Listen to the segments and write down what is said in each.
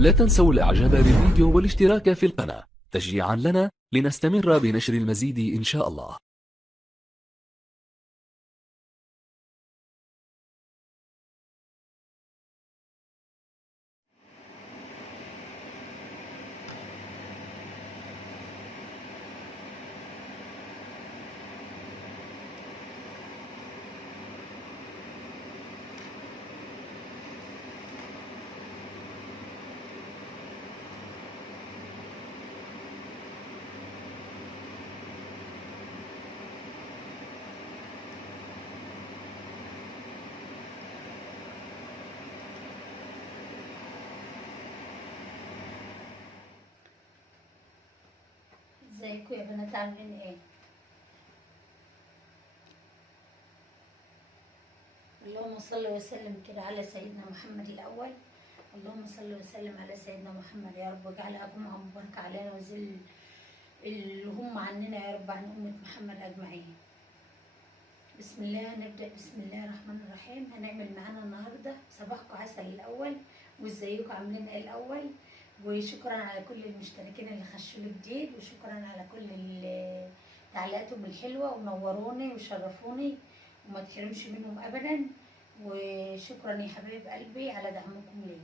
لا تنسوا الاعجاب بالفيديو والاشتراك في القناة تشجيعا لنا لنستمر بنشر المزيد إن شاء الله. ازيكم يا بنات عاملين ايه؟ اللهم صل وسلم كده على سيدنا محمد الاول. اللهم صل وسلم على سيدنا محمد يا رب، واجعلها جمعه مباركه علينا وزل الهم عننا يا رب، عن امه محمد اجمعين. بسم الله نبدا. بسم الله الرحمن الرحيم. هنعمل معانا النهارده صباحكم عسل الاول، وازيكم عاملين ايه الاول. وشكرا على كل المشتركين اللي خشوا لي جديد، وشكرا على كل تعليقاتهم الحلوه، ونوروني وشرفوني وما تحرمش منهم ابدا. وشكرا يا حبايب قلبي على دعمكم لي.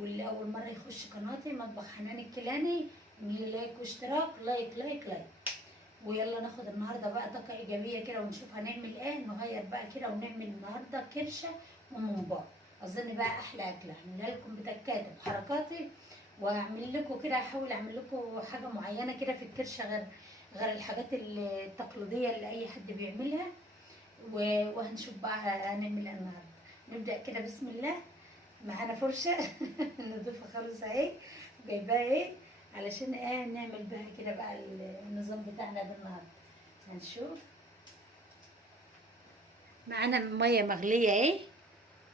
واللي اول مره يخش قناتي مطبخ حنان الكيلاني، اعملي لايك واشتراك، لايك لايك لايك. ويلا ناخد النهارده بقى طاقه ايجابيه كده، ونشوف هنعمل ايه. نغير بقى كده ونعمل النهارده كرشه وممبار. اظن بقى احلى اكله هعملها لكم بتكاتك وحركاتي. وهعمل لكم كده، هحاول اعمل لكم حاجه معينه كده في الكرشه، غير الحاجات التقليديه اللي اي حد بيعملها. وهنشوف بقى هنعمل ايه النهارده. نبدا كده بسم الله. معانا فرشه نضيفها خالص اهي، جايباها ايه علشان ايه نعمل بها كده بقى النظام بتاعنا بالنهارده. هنشوف. معانا الميه مغليه اهي،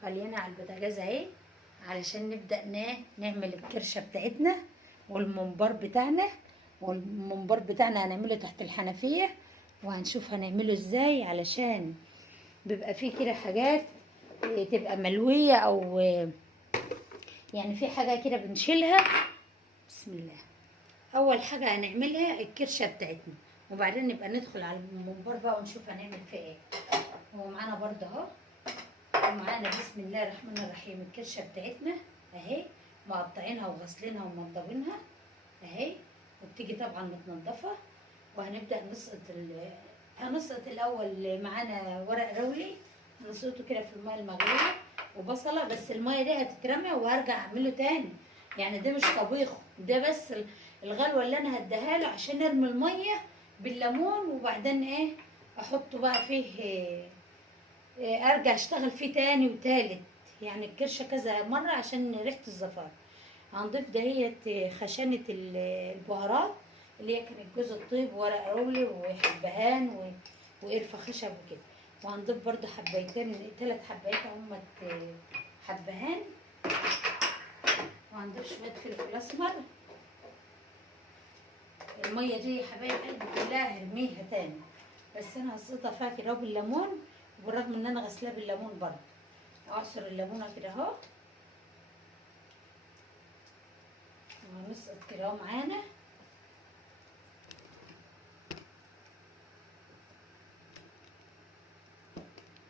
غلينا على البوتاجاز اهي، علشان نبدا نعمل الكرشه بتاعتنا والممبار بتاعنا. والممبار بتاعنا هنعمله تحت الحنفيه، وهنشوف هنعمله ازاي، علشان بيبقى فيه كده حاجات تبقى ملويه، او يعني في حاجه كده بنشيلها. بسم الله. اول حاجه هنعملها الكرشه بتاعتنا، وبعدين نبقى ندخل على الممبار بقى ونشوف هنعمل فيه ايه. هو معانا برده اهو، ومعانا بسم الله الرحمن الرحيم الكرشه بتاعتنا اهي، مقطعينها وغسلينها ومنضبينها اهي، وبتيجي طبعا متنضفه. وهنبدا هنسقط الاول. معانا ورق رولي هنسقطه كده في الميه المغليه، وبصله. بس الميه دي هتترمي وهرجع اعمله تاني، يعني ده مش طبيخ، ده بس الغلوه اللي انا هديها له عشان نرمي الميه بالليمون. وبعدين ايه احطه بقى فيه، ارجع اشتغل فيه تاني وتالت، يعني الكرشه كذا مره عشان ريحه الزفاره. هنضيف دهيت خشنه البهارات، اللي هي كانت جوز الطيب وورق رولي وحبهان وقرفه خشب وكده. وهنضيف برضو حبايتين، 3 حبايات هم حبهان. وهنضيف شويه فلفل اسمر. الميه دي يا حبايب قلبي كلها هرميها تاني، بس انا هصيتها فيها كده بالليمون، وبالرغم ان انا غسلاه بالليمون برضه. اعصر الليمونه كده اهو، وهنسقط كده اهو معانا.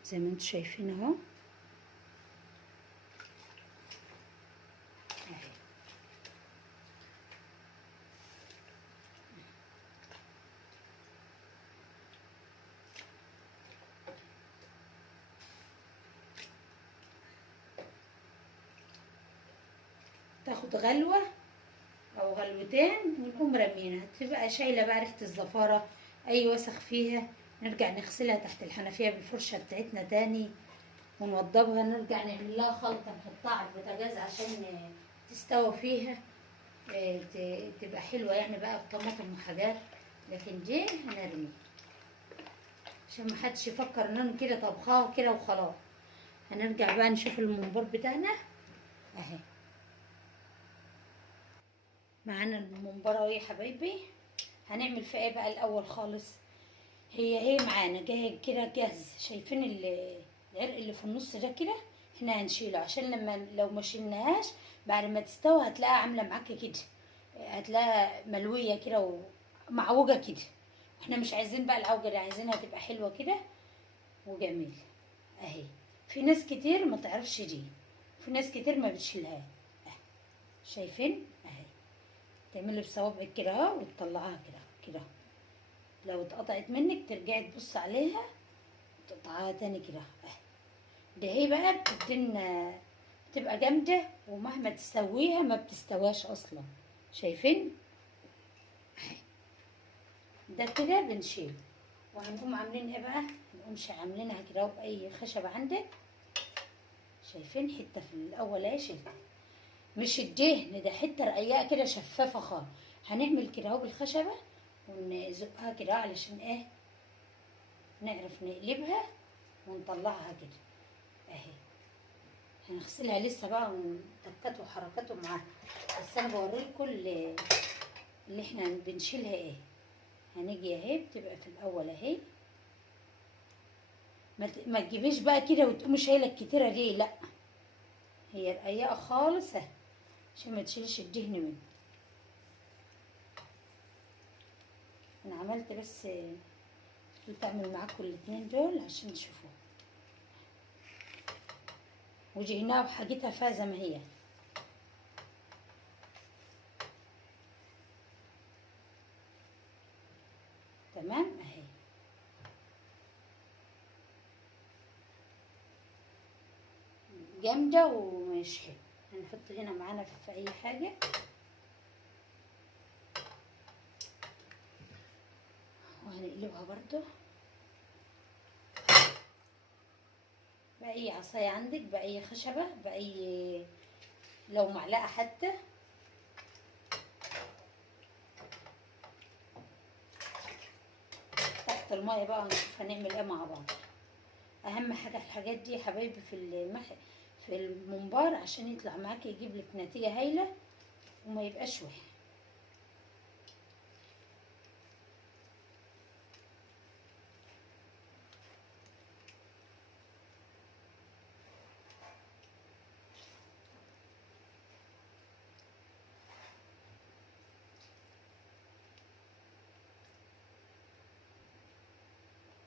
زي ما انتم شايفين اهو اهي. تاخد غلوه او غلوتين ونقوم رامينها، تبقى شايله بقى ريحه الزفاره، اي وسخ فيها نرجع نغسلها تحت الحنفيه بالفرشه بتاعتنا تاني، ونوضبها. نرجع نعمل لها خلطه نحطها على البوتاجاز عشان تستوي فيها، تبقى حلوه يعني بقى بطماطم وحاجات. لكن دي هنرميها عشان محدش يفكر ان انا كده طبخاها كده وخلاص. هنرجع بقى نشوف الممبار بتاعنا اهي. معانا الممبار اهو يا حبايبي. هنعمل فيها ايه بقى الاول خالص. هي معانا جايه كده جاهز. شايفين العرق اللي في النص ده كده، احنا هنشيله عشان لو ما شلناهاش بعد ما تستوي هتلاقيها عامله معاك كده، هتلاقيها ملويه كده ومعوجه كده. احنا مش عايزين بقى العوجه دي، عايزينها تبقى حلوه كده وجميله اهي. في ناس كتير ما تعرفش دي، في ناس كتير ما بتشيلها اهي. شايفين اهي؟ تعملي بصوابعك كده اهو وتطلعها كده كده. لو اتقطعت منك ترجعي تبص عليها وتقطعها تاني كده اهي. ده هي بقى بتدينا، بتبقى جامده، ومهما تسويها ما بتستواش اصلا. شايفين اهي؟ ده كده بنشيل. وهنقوم عاملين ايه بقى؟ هنقوم عاملينها كده باي خشبه عندك. شايفين حته في الاول اهي شلت، مش الدهن ده، حته رقيقه كده شفافه خالص. هنعمل كده اهو بالخشبه ونزقها كده علشان ايه؟ نعرف نقلبها ونطلعها كده اهي. هنغسلها لسه بقى ونتكات وحركاته معاها، بس انا بوريلكم اللي احنا بنشيلها ايه. هنيجي اهي، بتبقى في الاول اهي، ما تجيبيش بقى كده وتقومي شايله الكتيره دي، لا، هي رقيقه خالص اهي عشان ما تشيلش الدهن منه. انا عملت بس قلت اعمل معاكم الاتنين دول عشان تشوفوا. وجهناها وحاجتها فيها زي ما هي. تمام اهي. جامده ومش حلو. هنحط هنا معانا في اي حاجه، وهنقلبها برضو بأي عصاية عندك، بأي خشبة، بأي، لو معلقة حتى. تحت المية بقى ونشوف هنعمل ايه مع بعض. اهم حاجة الحاجات دي يا حبايبي في الممبار عشان يطلع معاكي يجيب لك نتيجة هايلة وما يبقاش وحش.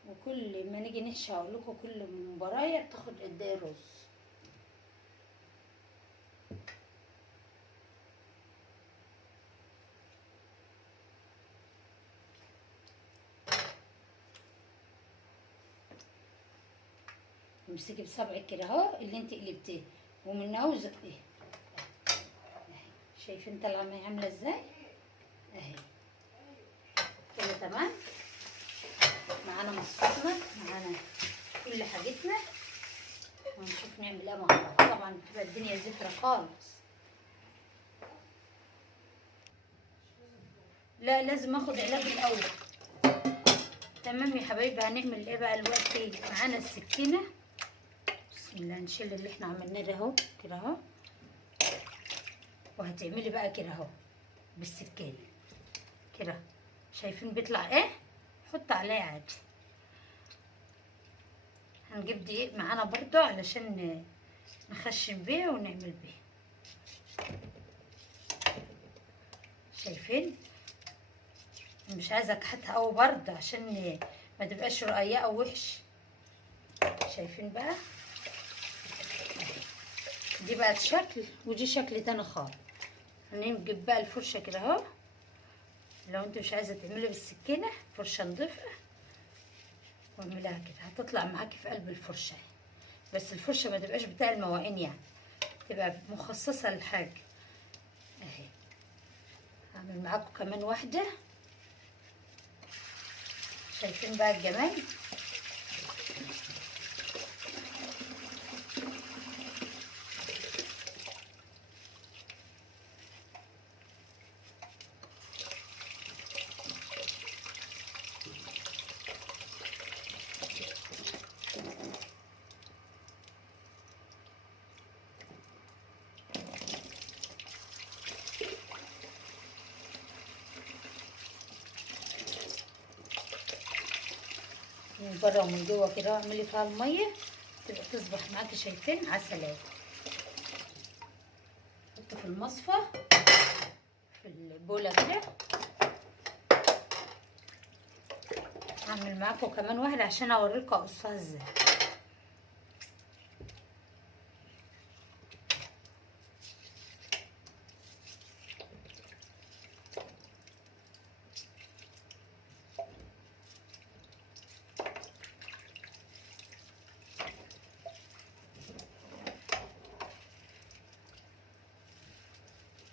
وكل ما نيجي نحشي اقول لكم كل مباراة بتاخد قد ايه رز. امسكي بصبعك كده اهو اللي انت قلبتيه ومن اهو زقيه اهي. شايفين طالعه معايا عامله ازاي اهي كده؟ تمام. معانا مصفاتنا، معانا كل حاجتنا، ونشوف نعمل ايه مع بعض. طبعا بتبقى الدنيا زفره خالص. لا، لازم اخد علاج الاول. تمام يا حبايبي. هنعمل ايه بقى دلوقتي؟ معانا السكينه. بسم الله. نشيل اللي احنا عملناه ده اهو كده اهو، وهتعملي بقى كده اهو بالسكينه كده. شايفين بيطلع ايه؟ حط عليه عادي. هنجيب دقيق معانا برضو علشان نخشن بيه ونعمل بيه. شايفين؟ مش عايزه اكحتها قوي برضه عشان ما تبقاش رقيقه وحش. شايفين بقى؟ دي بقت شكل ودي شكل تاني خالص. هنجيب بقى الفرشه كده اهو. لو انت مش عايزه تعملي بالسكينه، فرشه نضيفه واعملها كده، هتطلع معاكي في قلب الفرشه. بس الفرشه ما تبقاش بتاع المواعين يعني، تبقى مخصصه للحاجه اهي. هعمل معاكم كمان واحده. شايفين بقى الجمال؟ من بره ومن جوه كده، واعملي فيها الميه تبقى تصبح معاكي. شايفين؟ عسل اهي. احطه في المصفى في البوله كده. هعمل معاكم كمان واحد عشان اوريكم اقصها ازاي.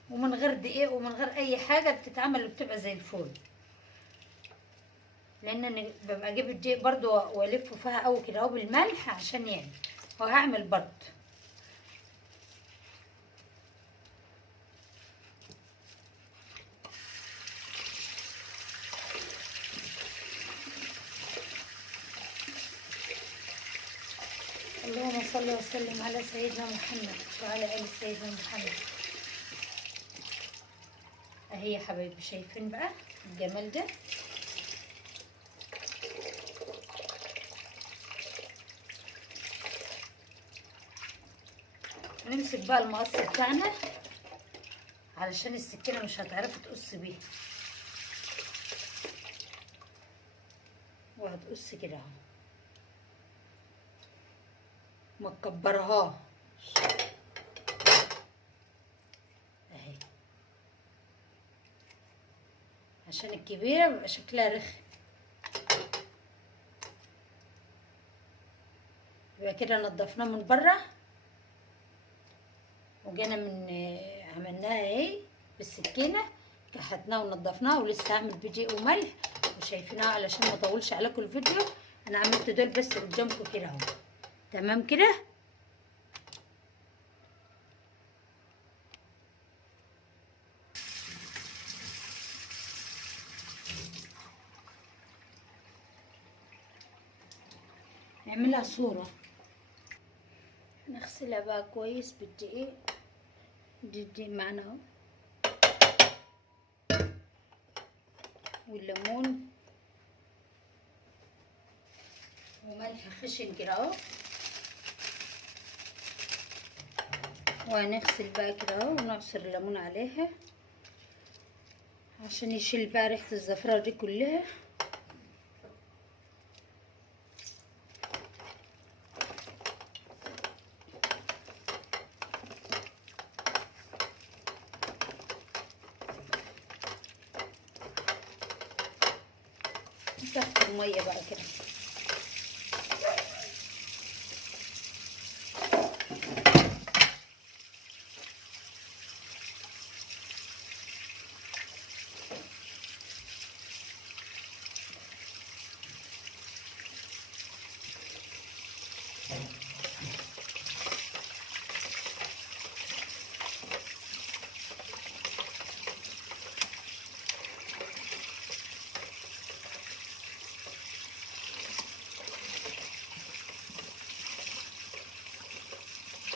ومن غير دقيق ومن غير اي حاجه بتتعمل وبتبقى زي الفول، لان انا ببقى اجيب الدقيق برضو والفه فيها قوي كده اهو بالملح عشان يعني. وهعمل برضو اللهم صل وسلم على سيدنا محمد وعلى ال سيدنا محمد. اهي يا حبايبي شايفين بقى الجمال ده. نمسك بقى المقص بتاعنا علشان السكينه مش هتعرفي تقص بيها، وهتقص كده اهو، ما تكبرهاش اهي، عشان الكبيره بيبقى شكلها رخم. يبقى كده نضفناه من بره وجينا من عملناها اهي بالسكينه، كحتناها ونضفناها، ولسه هعمل بدقيق وملح وشايفينها. علشان ما اطولش عليكم الفيديو انا عملت دول بس قدامكم كده اهو. تمام كده. نعملها صوره، نغسلها بقى كويس بالدقيق. الدقيق معانا اهو والليمون وملح خشن كده اهو. وهنغسل بقى كده اهو ونعصر الليمون عليها عشان يشيل بقى ريحه الزفره دي كلها. نسخن الميه بقى كده.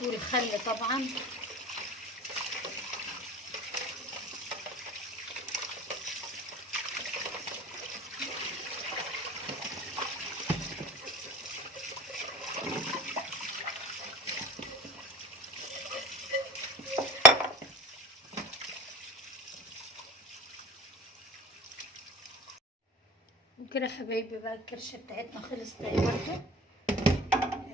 والخل طبعا وكده حبايبي. بقى الكرشه بتاعتنا خلصت اهي برده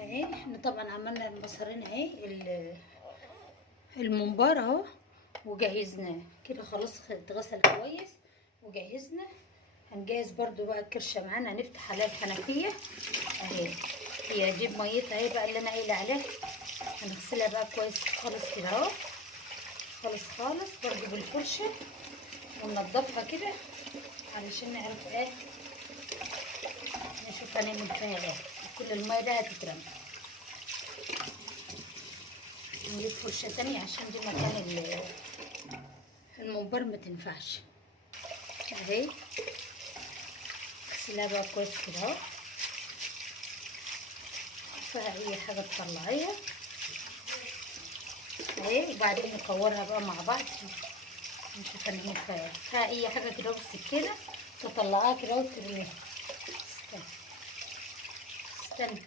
اهي. احنا طبعا عملنا المصارين اهي، الممبار اهو وجهزناه كده خلاص، اتغسل كويس وجهزنا. هنجهز برضو بقى الكرشه معانا، هنفتح عليها الحنفيه اهي. هي دي بميتها اهي بقى اللي انا قايله عليها. هنغسلها بقى كويس خالص كده اهو، خالص خالص برضو بالفرشه، وننضفها كده علشان نعرف ايه نشوف هنعمل فيها ايه. كل الميه ده هتترمى. نجيب فرشه تانية عشان دي مكان الممبار ما تنفعش اهي. اغسلها بقى كويس كده اهو، فيها اي حاجه تطلعيها اهي. وبعدين نكورها بقى مع بعض نشوف هنعمل فيها اي حاجه كده بالسكينه تطلعها كده وترميها. استنى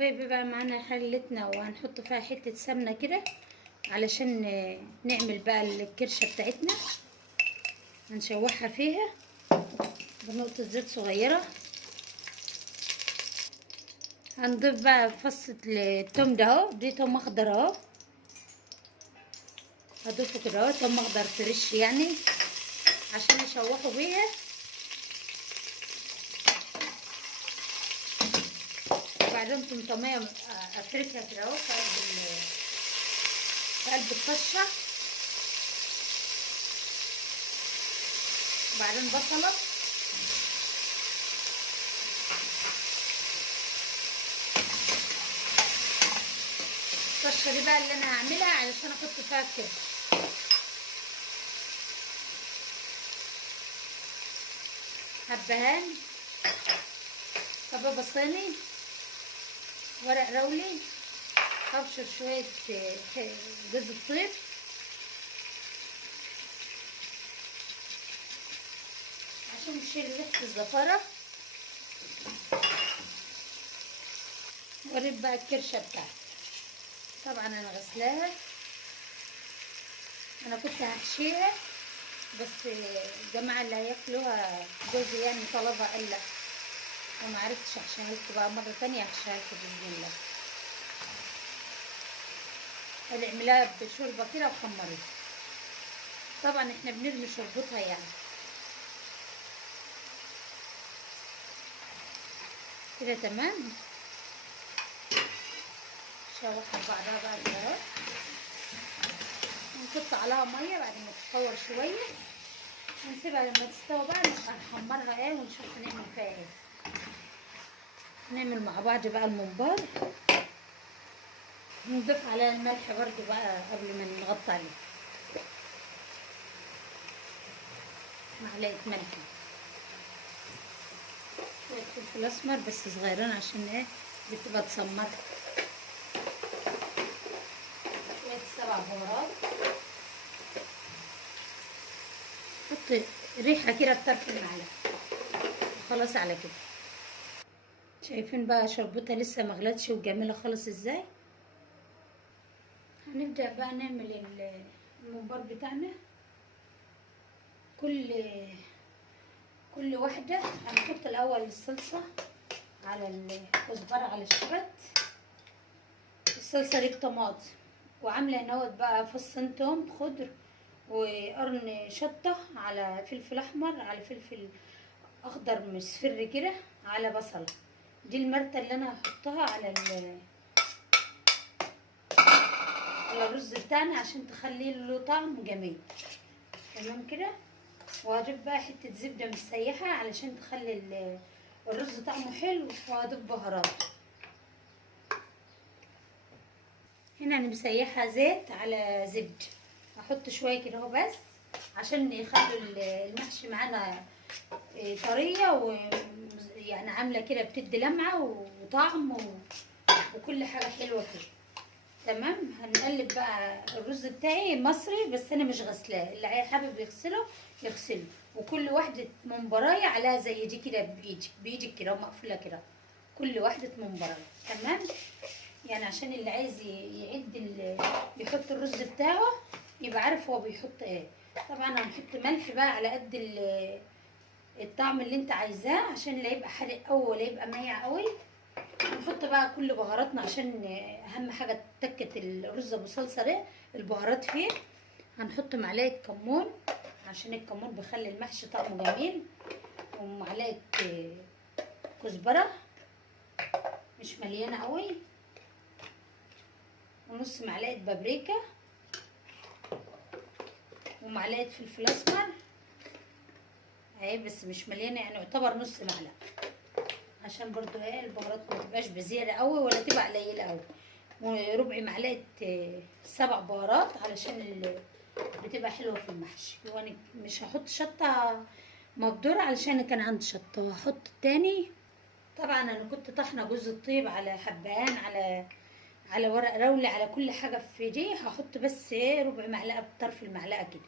حبايبي بقى معانا حلتنا وهنحط فيها حتة سمنة كده علشان نعمل بقى الكرشة بتاعتنا. هنشوحها فيها بنقطة زيت صغيرة. هنضيف بقى فص التوم ده اهو، دي توم اخضر اهو، هضيفه كده اهو، توم اخضر فريش يعني عشان يشوحوا بيها. وبعدين طماطمية افركها كده اهو في قلب الطشة. وبعدين بصلة، الطشة دي بقى اللي انا هعملها علشان احط فيها الكرش. حبهان، كبابة صيني، ورق رولي، هبشر شوية جوز الطيب، عشان نشيل ريحة الزفارة. واريد بقى الكرشة بتاعتي. طبعا انا غسلاها، انا كنت هحشيها بس الجماعة اللي هياكلوها جوزي يعني طلبها قال لا، وما عرفتش عشان قلت بقى مرة تانية هحشيها بإذن الله. اعملها بشوربة كده وخمريها. طبعا احنا بنرمي شوربتها يعني كده تمام. شوحها بعضها بقى كده اهو، ونحط عليها ميه بعد ما تتفور شويه، ونسيبها لما تستوي بقى نبقى نحمرها ايه ونشوف هنعمل فيها ايه. نعمل مع بعض بقى الممبار، نضيف عليها الملح برضو بقى قبل ما نغطي عليه، معلقه ملح، شويه فلفل اسمر بس صغيرين عشان ايه بتبقى تسمر، شويه 7 بهارات، حط ريحه كده بطرف المعلقه وخلاص على كده. شايفين بقى شربتها لسه مغلتش وجميله خالص ازاي. هنبدأ بقى نعمل الممبار بتاعنا. كل واحدة هنحط الأول الصلصة على الكزبرة على الشبت. الصلصة دي بطماطم، وعاملة هنوت بقى فصين توم خضر وقرن شطة على فلفل أحمر على فلفل أخضر مصفر كده على بصلة. دي المرتة اللي أنا هحطها على الرز بتاعنا عشان تخلي له طعم جميل تمام كده. وهضيف بقى حته زبده مسيحه علشان تخلي الرز طعمه حلو، وهضيف بهارات. هنا انا مسيحه زيت على زبده، هحط شويه كده اهو بس عشان يخلوا المحشي معانا طريه، ويعني عامله كده بتدي لمعه وطعم وكل حاجه حلوه كده تمام. هنقلب بقى الرز بتاعي مصري بس انا مش غسلاه، اللي حابب يغسله يغسله. وكل واحده منبرايه عليها زي دي كده بايدك كده ومقفوله كده، كل واحده منبرايه تمام. يعني عشان اللي عايز يحط الرز بتاعه يبقى عارف هو بيحط ايه. طبعا هنحط ملح بقى على قد الطعم اللي انت عايزاه، عشان لا يبقى حادق قوي ولا يبقى مايع قوي. نحط بقى كل بهاراتنا عشان اهم حاجه تكه الرز ابو صلصه ده البهارات فيه. هنحط معلقه كمون عشان الكمون بيخلي المحشي طعمه جميل، ومعلقه كزبره مش مليانه قوي، ونص معلقه بابريكا، ومعلقه فلفل اسمر اهي بس مش مليانه، يعني يعتبر نص معلقه عشان برضو ايه البهارات ما تبقاش بزياده قوي ولا تبقى قليله قوي. وربع معلقه 7 بهارات علشان بتبقى حلوه في المحشي. وانا مش هحط شطه مبدوره علشان كان عندي شطه، وهحط تاني. طبعا انا كنت طحنه جوز الطيب على حبهان على ورق رولة على كل حاجه في دي. هحط بس ايه ربع معلقه بطرف المعلقه كده،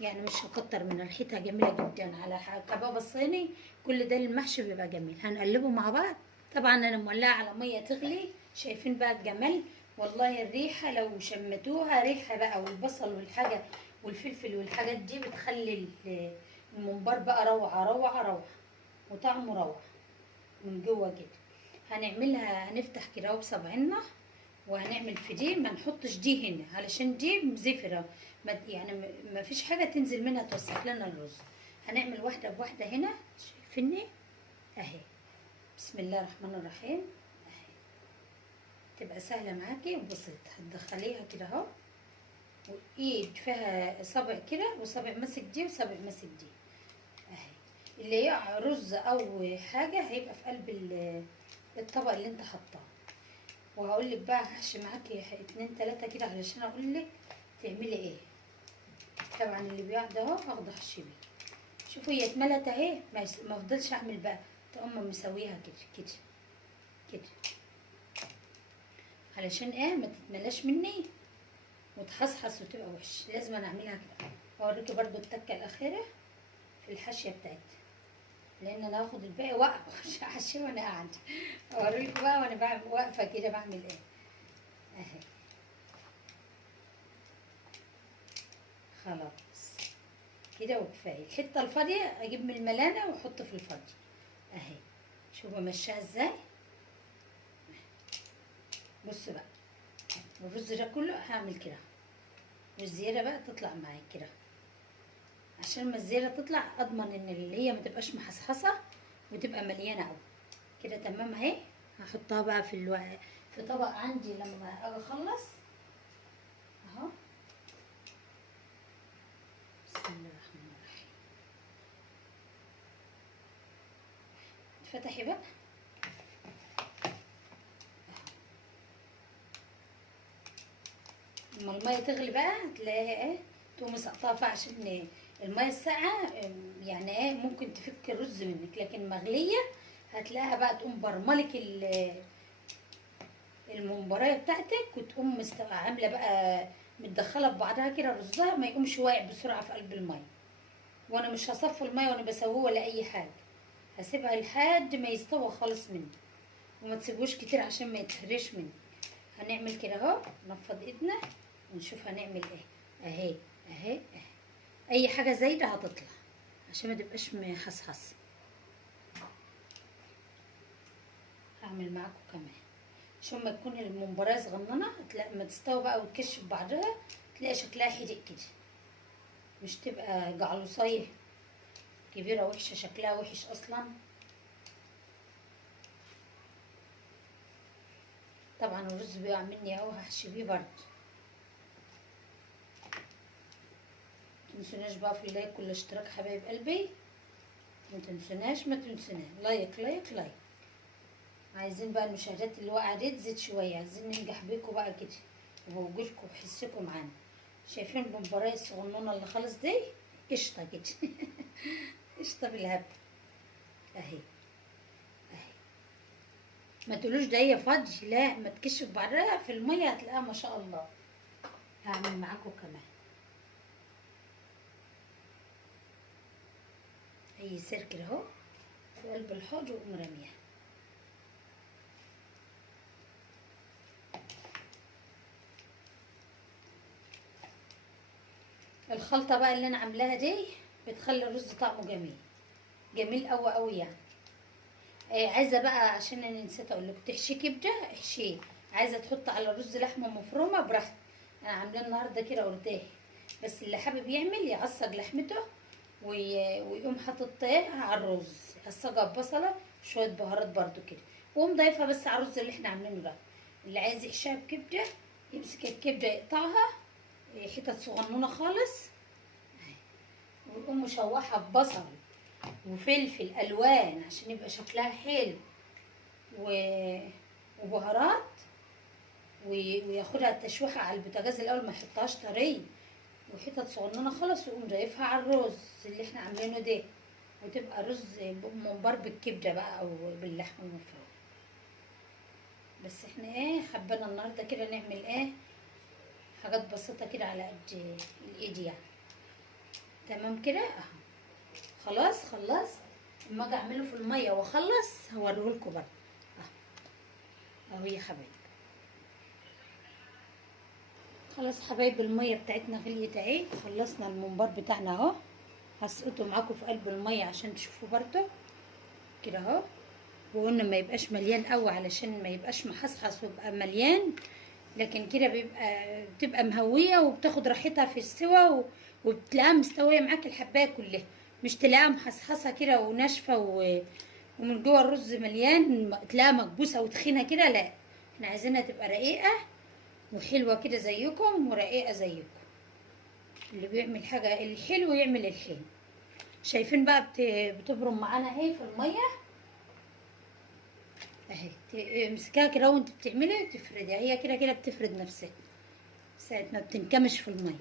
يعني مش هكتر من ريحتها جميله جدا على كباب الصيني. كل ده المحشي بيبقى جميل. هنقلبه مع بعض. طبعا انا مولعه على ميه تغلي شايفين بقى الجمال؟ والله الريحة لو شمتوها ريحة بقى، والبصل والحاجة والفلفل والحاجات دي بتخلي الممبار بقى روعة روعة روعة، وطعمه روعة من جوه كده. هنعملها، هنفتح كده اهو بصبعنا، وهنعمل في دي ما نحطش دي هنا علشان دي مزفرة، يعني ما فيش حاجة تنزل منها توسخ لنا الرز. هنعمل واحدة بواحدة هنا، شايفيني اهي. بسم الله الرحمن الرحيم. اهي تبقى سهلة معاكي وبسيطة. هتدخليها كده اهو، وايد فيها صابع كده، وصابع ماسك دي وصابع ماسك دي اهي. اللي هي رز او حاجة هيبقى في قلب الطبق اللي انت حطاه. وهقول لك بقى هحشي معاكي 2 3 كده علشان اقول لك تعملي ايه. طبعا اللي بيقعد اهو هاخده احشي بيه. شوفوا هي اتملت اهي، ما افضلش اعمل بقى، تقوم مسويها كده كده كده علشان ايه ما تتملاش مني وتحصحص وتبقى وحش. لازم انا اعملها كده. اوريكي برضو التكه الاخيره في الحاشيه بتاعتها، لان انا هاخد الباقي واقف مش هحشيه وانا قاعده. اوريكم بقى وانا بعمل واقفه كده بعمل ايه اهي. خلاص كده وكفايه. الحته الفاضيه اجيب من الملانه واحط في الفاضي اهي. شوفوا بمشيها ازاي. بصوا بقى الرز ده كله هعمل كده، والزياده بقى تطلع معايا كده، عشان ما الزياده تطلع اضمن ان اللي هي ما تبقاش محصحصه وتبقى مليانه قوي كده. تمام اهي. هحطها بقى في طبق عندي لما اجي اخلص اهو. بسم الله الرحمن الرحيم. فتحي بقى اما الميه تغلي بقى تلاقيها ايه، تقومي سقطها فيها، عشان الميه الساقعه يعني ايه ممكن تفك الرز منك، لكن مغليه هتلاقيها بقى تقوم برملك الممبرايه بتاعتك، وتقوم عامله بقى متدخله ببعضها كده، رزها ما يقومش واقع بسرعه في قلب الميه. وانا مش هصفي الميه وانا بسويه ولا اي حاجه، هسيبها لحد ما يستوى خالص مني، وما تسيبوش كتير عشان ما يتهريش مني. هنعمل كده اهو، نفض ايدنا ونشوف هنعمل ايه. اهي اهي اهي. اي حاجه زايده هتطلع عشان ما تبقاش محصحص. هعمل معاكم كمان عشان ما تكون الممبرايه صغننه، تلاقي ما تستوي بقى وتكش ببعضها تلاقي شكلها حدق كده، مش تبقى جعلوصيه كبيره وحشه، شكلها وحش اصلا. طبعا الرز بيقع مني اهو، هحشي بيه برضه. متنسوناش بقى في اللايك والاشتراك حبايب قلبي، متنسوناش لايك لايك لايك. عايزين بقى المشاهدات اللي واقعه دي تزيد شويه، عايزين ننجح بيكم بقى كده وبوجودكم وحسكم معانا. شايفين البمبرايه الصغنونه اللي خالص دي؟ قشطه كده قشطه بالهبل اهي اهي. ما تقولوش ده هي فاضي، لا، ما تكش في بعضها في الميه هتلاقيها ما شاء الله. هعمل معاكم كمان اي سيركل اهو في قلب الحوض واقوم راميها. الخلطه بقى اللي انا عاملاها دي بتخلي الرز طعمه جميل، جميل قوي قوي يعني. عايزه بقى عشان انا نسيت اقول لكم، تحشي كبده احشيه، عايزه تحط على الرز لحمه مفرومه براحتك. انا عاملاه النهارده كده قلتاه، بس اللي حابب يعمل يعصج لحمته ويقوم حاطط على الرز، يعصجها ببصله شويه بهارات برده كده، وقوم ضايفها بس على الرز اللي احنا عاملينه ده. اللي عايز يحشيها بكبده يمسك الكبده يقطعها حتت صغنونه خالص، ويقوم مشوحها ببصل وفلفل الوان عشان يبقى شكلها حلو وبهارات، وياخدها التشويحه على البوتاجاز الاول، ما يحطهاش طريه، وحتت صغننه خالص، ويقوم ضايفها على الرز اللي احنا عاملينه ده، وتبقى رز ممبار بالكبده بقى او باللحمه المفرومه. بس احنا ايه حبينا النهارده كده نعمل ايه حاجات بسيطه كده على قد الايد يعني. تمام كده اهو. خلاص خلصت. اما اجي اعمله في الميه واخلص هوريهولكوا بقى اهو يا حبايبي. خلاص حبايب، الميه بتاعتنا غليت اهي. خلصنا الممبار بتاعنا اهو. هسقطه معاكم في قلب الميه عشان تشوفوا برضو كده اهو. وقلنا ما يبقاش مليان قوي علشان ما يبقاش محصحص ويبقى مليان، لكن كده بتبقى مهويه وبتاخد راحتها في السوا وبتلاقيها مستويه معاك الحبايه كلها، مش تلاقيها محصحصه كده وناشفه ومن جوه الرز مليان تلاقيها مكبوسه وتخينه كده. لا، احنا عايزينها تبقى رقيقه وحلوه كده زيكم ورقيقه زيكم. اللي بيعمل حاجه الحلو يعمل الحلو. شايفين بقى بتبرم معانا اهي في الميه اهي. امسكيها كده وانت بتعملي تفرديها، هي كده كده بتفرد نفسها ساعة ما بتنكمش في الميه.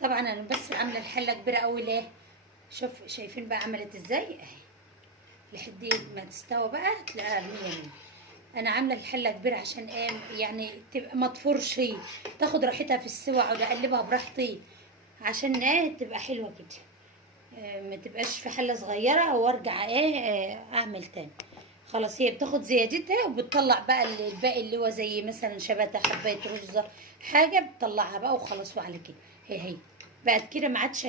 طبعا انا بس عامله الحله كبيره قوي ليه؟ شايفين بقى عملت ازاي اهي. لحد ما تستوى بقى تلاقيها 100. انا عامله الحله كبيره عشان ايه؟ يعني تبقى ما تفرش، تاخد راحتها في السوا، اقعد اقلبها براحتي عشان ايه تبقى حلوه كده. ما تبقاش في حله صغيره وارجع اعمل تاني. خلاص هي بتاخد زيادتها وبتطلع بقى الباقي اللي هو زي مثلا شباتة حبايه رز حاجه، بتطلعها بقى وخلاص. وعلى كده هي بقت كده ما عادش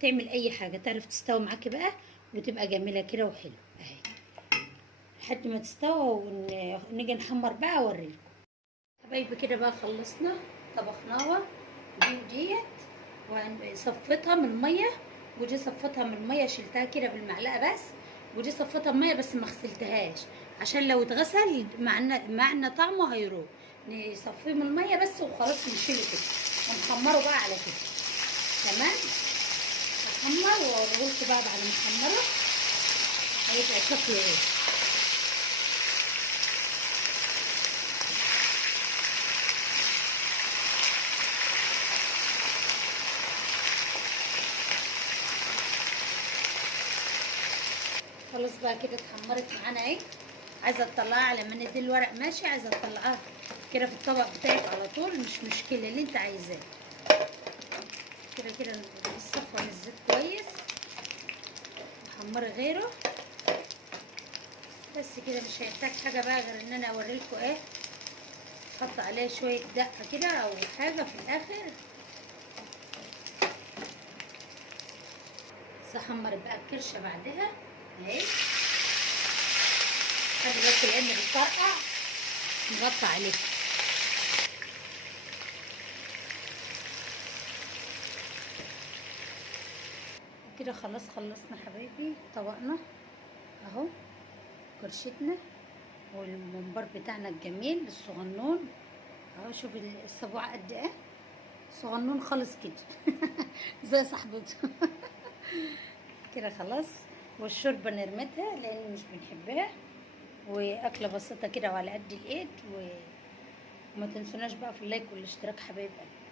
تعمل اي حاجه، تعرف تستوي معاكي بقى وتبقى جميله كده وحلوه اهي لحد ما تستوى. ونيجي نحمر بقى اوريلكم حبايبي. كده بقى خلصنا طبخناها دي وديت، وصفتها من الميه، ودي صفتها من الميه شلتها كده بالمعلقه بس، ودي صفتها من الميه بس ما غسلتهاش عشان لو اتغسل معنى طعمه هيروح. نصفيه من الميه بس وخلاص نشيله كده ونحمره بقى على كده. تمام. هحمر واوريهولكوا بقى بعد ما احمره هيبقى شكله ايه. خلاص بقى كده اتحمرت معانا اهي. عايزه تطلعها على مناديل ورق ماشي، عايزه تطلعها كده في الطبق بتاعك على طول مش مشكله، اللي انت عايزاه. كده كده نصفر الزيت كويس وحمري غيره بس كده. مش هيحتاج حاجه بقى غير ان انا اوريلكوا ايه، احط عليه شويه دقه كده او حاجه في الاخر. بس احمر بقى الكرشه بعدها اهي. خلي بس لان بتطرقع نغطي عليه كده. خلاص خلصنا حبايبي طبقنا اهو كرشتنا والممبار بتاعنا الجميل الصغنون اهو. شوف السبوع قد ايه صغنون خالص كده زي صاحبته كده خلاص. والشوربه نرمتها لان مش بنحبها، واكله بسيطه كده وعلى قد الايد. وما تنسوناش بقى في اللايك والاشتراك حبايب قلبي.